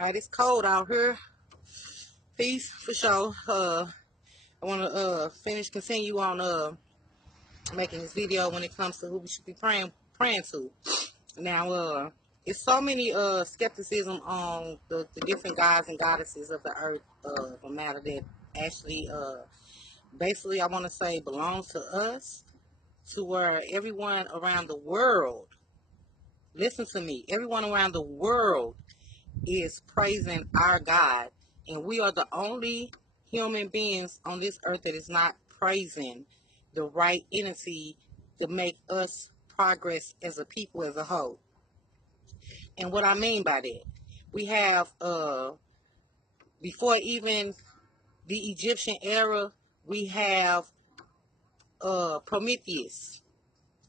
Alright, it's cold out here. Peace for sure. I want to continue on making this video when it comes to who we should be praying to. Now, it's so many skepticism on the different gods and goddesses of the earth, no matter that actually basically I want to say belongs to us, to where everyone around the world, listen to me, everyone around the world is praising our God, and we are the only human beings on this earth that is not praising the right entity to make us progress as a people as a whole. And what I mean by that, we have before even the Egyptian era, we have Prometheus.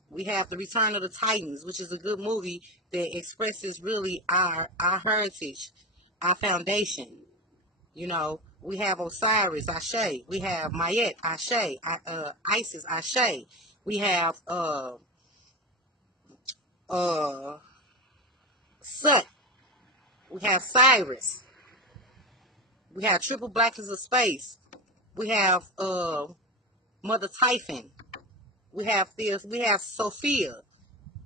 We have The Return of the Titans, which is a good movie that expresses really our heritage, our foundation. You know, we have Osiris, Ashe. We have Mayet, Ashe. Isis, Ashe. We have Sut. We have Cyrus. We have Triple Blackness of Space. We have Mother Typhon. We have this. We have Sophia.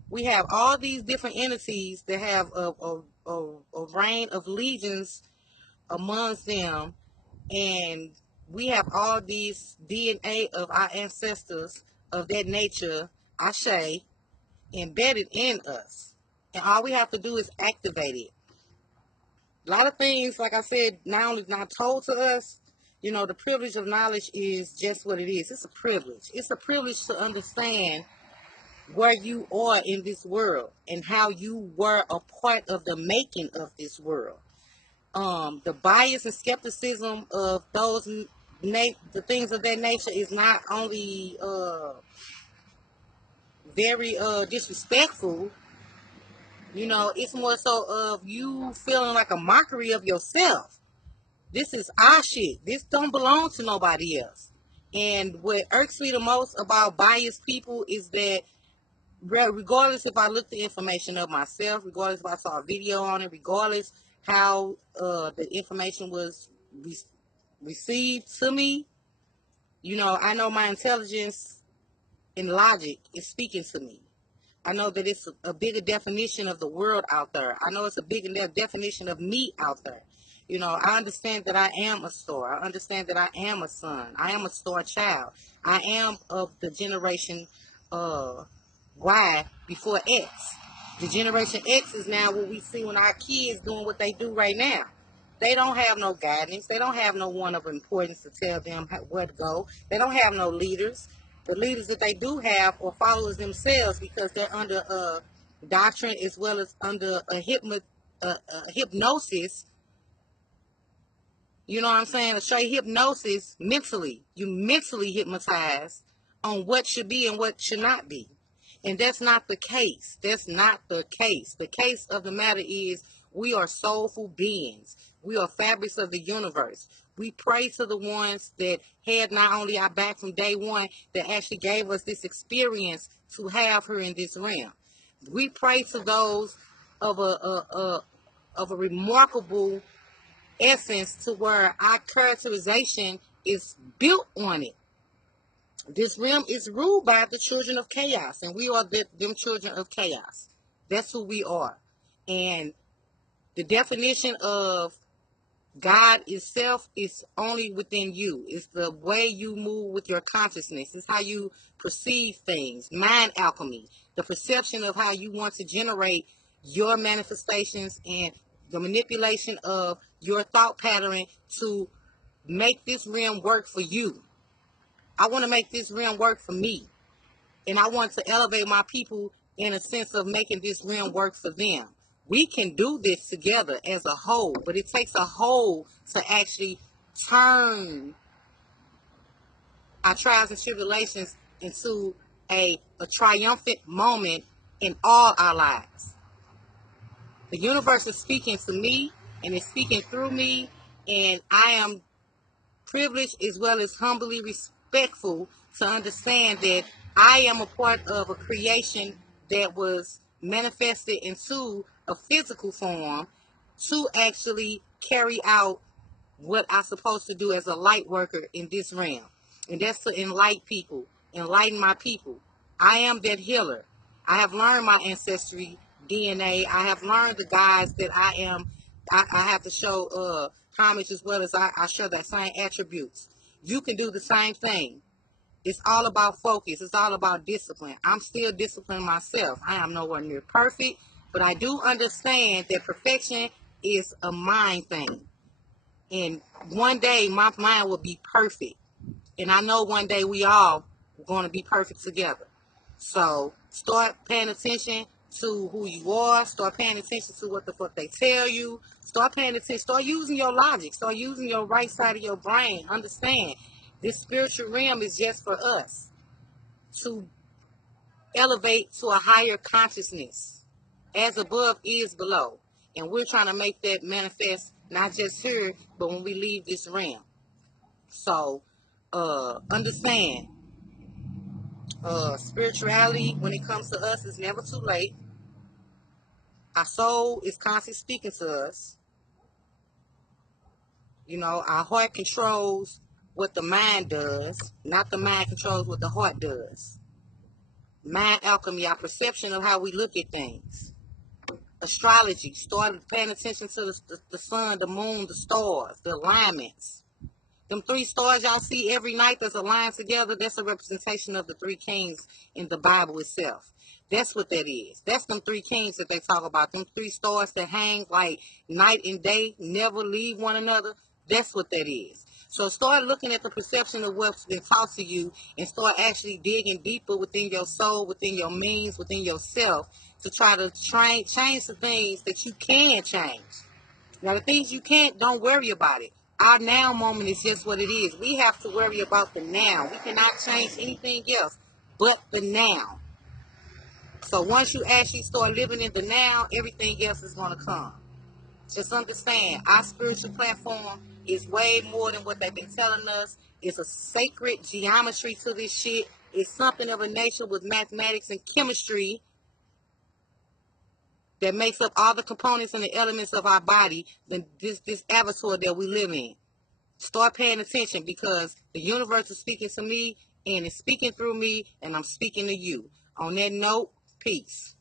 We have all these different entities that have a reign of legions amongst them, and we have all these DNA of our ancestors of that nature, Ashe, embedded in us. And all we have to do is activate it. A lot of things, like I said, not only not told to us, you know, the privilege of knowledge is just what it is. It's a privilege. It's a privilege to understand where you are in this world and how you were a part of the making of this world. The bias and skepticism of those the things of that nature is not only very disrespectful. You know, it's more so of you feeling like a mockery of yourself. This is our shit. This don't belong to nobody else. And what irks me the most about biased people is that regardless if I look the information up myself, regardless if I saw a video on it, regardless how the information was received to me, you know, I know my intelligence and logic is speaking to me. I know that it's a bigger definition of the world out there. I know it's a bigger definition of me out there. You know, I understand that I am a star. I understand that I am a son. I am a star child. I am of the generation Y before X. The generation X is now what we see when our kids doing what they do right now. They don't have no guidance. They don't have no one of importance to tell them where to go. They don't have no leaders. The leaders that they do have are followers themselves, because they're under a doctrine as well as under a hypnosis. You know what I'm saying? A straight hypnosis mentally. You mentally hypnotized on what should be and what should not be. And that's not the case. That's not the case. The case of the matter is we are soulful beings. We are fabrics of the universe. We pray to the ones that had not only our back from day one, that actually gave us this experience to have her in this realm. We pray to those of a remarkable essence, to where our characterization is built on it. This realm is ruled by the children of chaos, and we are them children of chaos. That's who we are. And the definition of God itself is only within you. It's the way you move with your consciousness. It's how you perceive things. Mind alchemy. The perception of how you want to generate your manifestations and the manipulation of your thought pattern to make this realm work for you. I want to make this realm work for me. And I want to elevate my people in a sense of making this realm work for them. We can do this together as a whole, but it takes a whole to actually turn our trials and tribulations into a triumphant moment in all our lives. The universe is speaking to me, and it's speaking through me, and I am privileged as well as humbly respectful to understand that I am a part of a creation that was manifested into a physical form, to actually carry out what I'm supposed to do as a light worker in this realm. And that's to enlighten my people. I am that healer. I have learned my ancestry DNA. I have learned the guys that I have to show homage as well as I show that same attributes. You can do the same thing. It's all about focus. It's all about discipline. I'm still disciplined myself. I am nowhere near perfect, but I do understand that perfection is a mind thing. And one day my mind will be perfect. And I know one day we all going to be perfect together. So start paying attention to who you are. Start paying attention to what the fuck they tell you. Start paying attention. Start using your logic. Start using your right side of your brain. Understand, this spiritual realm is just for us to elevate to a higher consciousness. As above is below. And we're trying to make that manifest not just here, but when we leave this realm. So, understand, spirituality, when it comes to us, is never too late. Our soul is constantly speaking to us. You know, our heart controls what the mind does, not the mind controls what the heart does. Mind alchemy, our perception of how we look at things. Astrology, start paying attention to the sun, the moon, the stars, the alignments. Them three stars y'all see every night that's aligned together, that's a representation of the three kings in the Bible itself. That's what that is. That's them three kings that they talk about. Them three stars that hang like night and day, never leave one another. That's what that is. So start looking at the perception of what's been taught to you and start actually digging deeper within your soul, within your means, within yourself to try to change the things that you can change. Now, the things you can't, don't worry about it. Our now moment is just what it is. We have to worry about the now. We cannot change anything else but the now. So once you actually start living in the now, everything else is going to come. Just understand, our spiritual platform is way more than what they've been telling us. It's a sacred geometry to this shit. It's something of a nature with mathematics and chemistry that makes up all the components and the elements of our body, this avatar that we live in. Start paying attention because the universe is speaking to me and it's speaking through me and I'm speaking to you. On that note, peace.